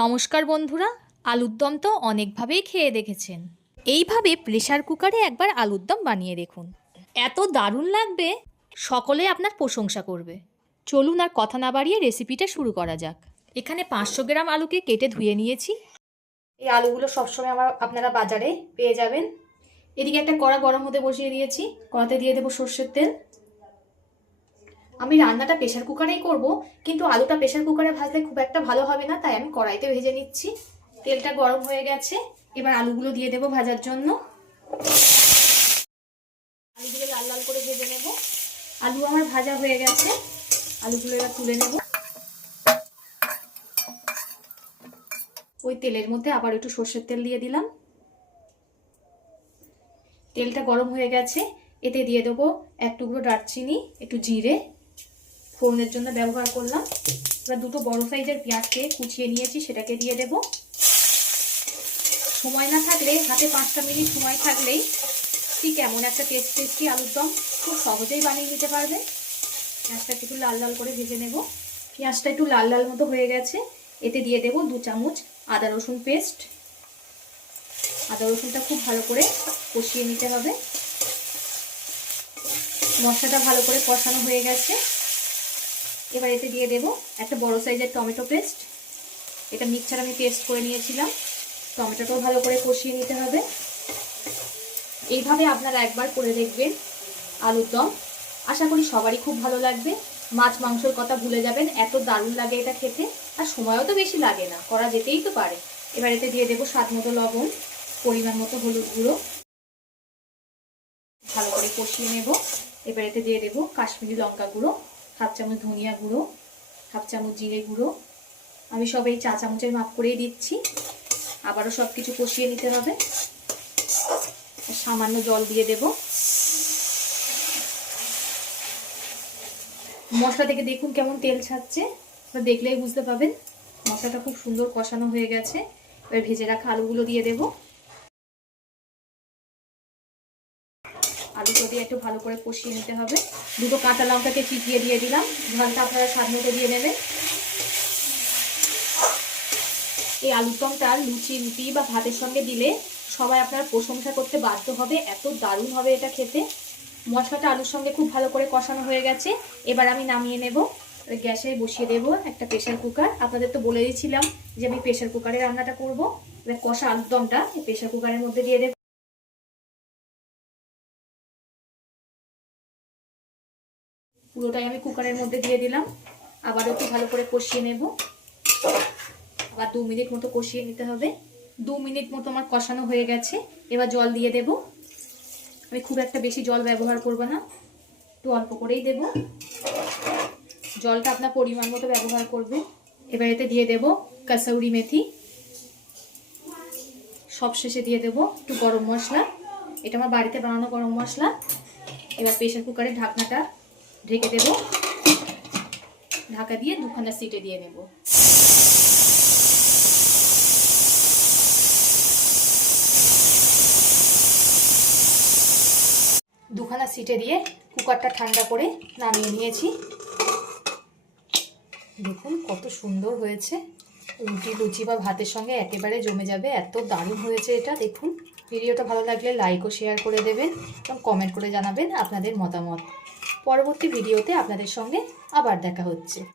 নমস্কার বন্ধুরা, আলুর দম তো অনেকভাবেই খেয়ে দেখেছেন। এইভাবে প্রেশার কুকারে একবার আলুর দম বানিয়ে দেখুন। এত দারুণ লাগবে, সকলে আপনার প্রশংসা করবে। চলুন আর কথা না বাড়িয়ে রেসিপিটা শুরু করা যাক। এখানে পাঁচশো গ্রাম আলুকে কেটে ধুয়ে নিয়েছি। এই আলুগুলো সবসময় আমার, আপনারা বাজারে পেয়ে যাবেন। এদিকে একটা কড়া গরম হতে বসিয়ে দিয়েছি। কড়াতে দিয়ে দেবো সর্ষের তেল। আমি রান্নাটা প্রেশার কুকারেই করব, কিন্তু আলুটা প্রেশার কুকারে ভাজলে খুব একটা ভালো হবে না, তাই আমি কড়াইতে ভেজে নিচ্ছি। তেলটা গরম হয়ে গেছে, এবার আলুগুলো দিয়ে দেবো ভাজার জন্য। আলুগুলো লাল লাল করে ভেজে নেব। আলু আমার ভাজা হয়ে গেছে, আলুগুলো এবার তুলে নেব। ওই তেলের মধ্যে আবার একটু সর্ষের তেল দিয়ে দিলাম। তেলটা গরম হয়ে গেছে, এতে দিয়ে দেবো এক টুকরো দারচিনি, একটু জিরে ফোড়নের জন্য ব্যবহার করলাম। এবার দুটো বড় সাইজের পেঁয়াজকে কুচিয়ে নিয়েছি, সেটাকে দিয়ে দেব। সময় না থাকলে, হাতে পাঁচটা মিনিট সময় থাকলেই ঠিক এমন একটা টেস্ট টেস্টি আলুর দম খুব সহজেই বানিয়ে নিতে পারবে। পেঁয়াজটা একটু লাল লাল করে ভেজে নেব। পেঁয়াজটা একটু লাল লাল মতো হয়ে গেছে। এতে দিয়ে দেব দু চামচ আদা রসুন পেস্ট। আদা রসুনটা খুব ভালো করে কষিয়ে নিতে হবে। মশলাটা ভালো করে কষানো হয়ে গেছে। এবার এতে দিয়ে দেব একটা বড় সাইজের টমেটো পেস্ট। এটা মিক্সচার আমি পেস্ট করে নিয়েছিলাম। টমেটোটাও ভালো করে কষিয়ে নিতে হবে। এইভাবে আপনারা একবার করে দেখবেন আলুর দম। আশা করি সবারই খুব ভালো লাগবে। মাছ মাংসর কথা ভুলে যাবেন, এত দারুণ লাগে এটা খেতে। আর সময়ও তো বেশি লাগে না, করা যেতেই তো পারে। এবার এতে দিয়ে দেবো স্বাদ মতো লবণ, পরিমাণ মতো হলুদ গুঁড়ো। ভালো করে কষিয়ে নেব। এবার এতে দিয়ে দেবো কাশ্মীরি লঙ্কা গুঁড়ো। হাফ চামচ ধনিয়া গুঁড়ো, হাফ চামচ জিরে গুঁড়ো। আমি সব এই চা চামচের মাপ করেই দিচ্ছি। আবারও সব কিছু কষিয়ে নিতে হবে। সামান্য জল দিয়ে দেব। মশলা থেকে দেখুন কেমন তেল ছাড়ছে। দেখলেই বুঝতে পাবেন। মশলাটা খুব সুন্দর কষানো হয়ে গেছে। এবার ভেজে রাখা আলুগুলো দিয়ে দেব। আলুটা দিয়ে একটু ভালো করে কষিয়ে নিতে হবে। দুটো কাঁচা লঙ্কাকে চিপিয়ে দিয়ে দিলাম। ঝালটা আপনারা স্বাদ মতো দিয়ে নেবেন। এই আলুর দমটা লুচি, রুটি বা ভাতের সঙ্গে দিলে সবাই আপনার প্রশংসা করতে বাধ্য হবে। এত দারুণ হবে এটা খেতে। মশলাটা আলুর সঙ্গে খুব ভালো করে কষানো হয়ে গেছে। এবার আমি নামিয়ে নেব। গ্যাসে বসিয়ে দেব একটা প্রেশার কুকার। আপনাদের তো বলে দিয়েছিলাম যে আমি প্রেশার কুকারে রান্নাটা করব। কষা আলুর দমটা প্রেশার কুকারের মধ্যে দিয়ে দেব। পুরোটাই আমি কুকারের মধ্যে দিয়ে দিলাম। আবার একটু ভালো করে কষিয়ে নেব। আবার দু মিনিট মতো কষিয়ে নিতে হবে। দু মিনিট মতো আমার কষানো হয়ে গেছে। এবার জল দিয়ে দেব। আমি খুব একটা বেশি জল ব্যবহার করব না। একটু অল্প করেই দেব। জলটা আপনার পরিমাণ মতো ব্যবহার করবে এবার এতে দিয়ে দেব কাসৌরি মেথি। সব শেষে দিয়ে দেব একটু গরম মশলা। এটা আমার বাড়িতে বানানো গরম মশলা। এবার প্রেশার কুকারের ঢাকনাটা ঢেকে দেব। ঢাকা দিয়ে দুখানা সিটে দিয়ে নেব। দুখানা সিটে দিয়ে কুকারটা ঠান্ডা করে নামিয়ে নিয়েছি। দেখুন কত সুন্দর হয়েছে। রুটি, লুচি বা ভাতের সঙ্গে একেবারে জমে যাবে। এত দারুণ হয়েছে এটা, দেখুন। ভিডিওটা ভালো লাগলে লাইক ও শেয়ার করে দেবেন এবং কমেন্ট করে জানাবেন আপনাদের মতামত। পরবর্তী ভিডিওতে আপনাদের সঙ্গে আবার দেখা হচ্ছে।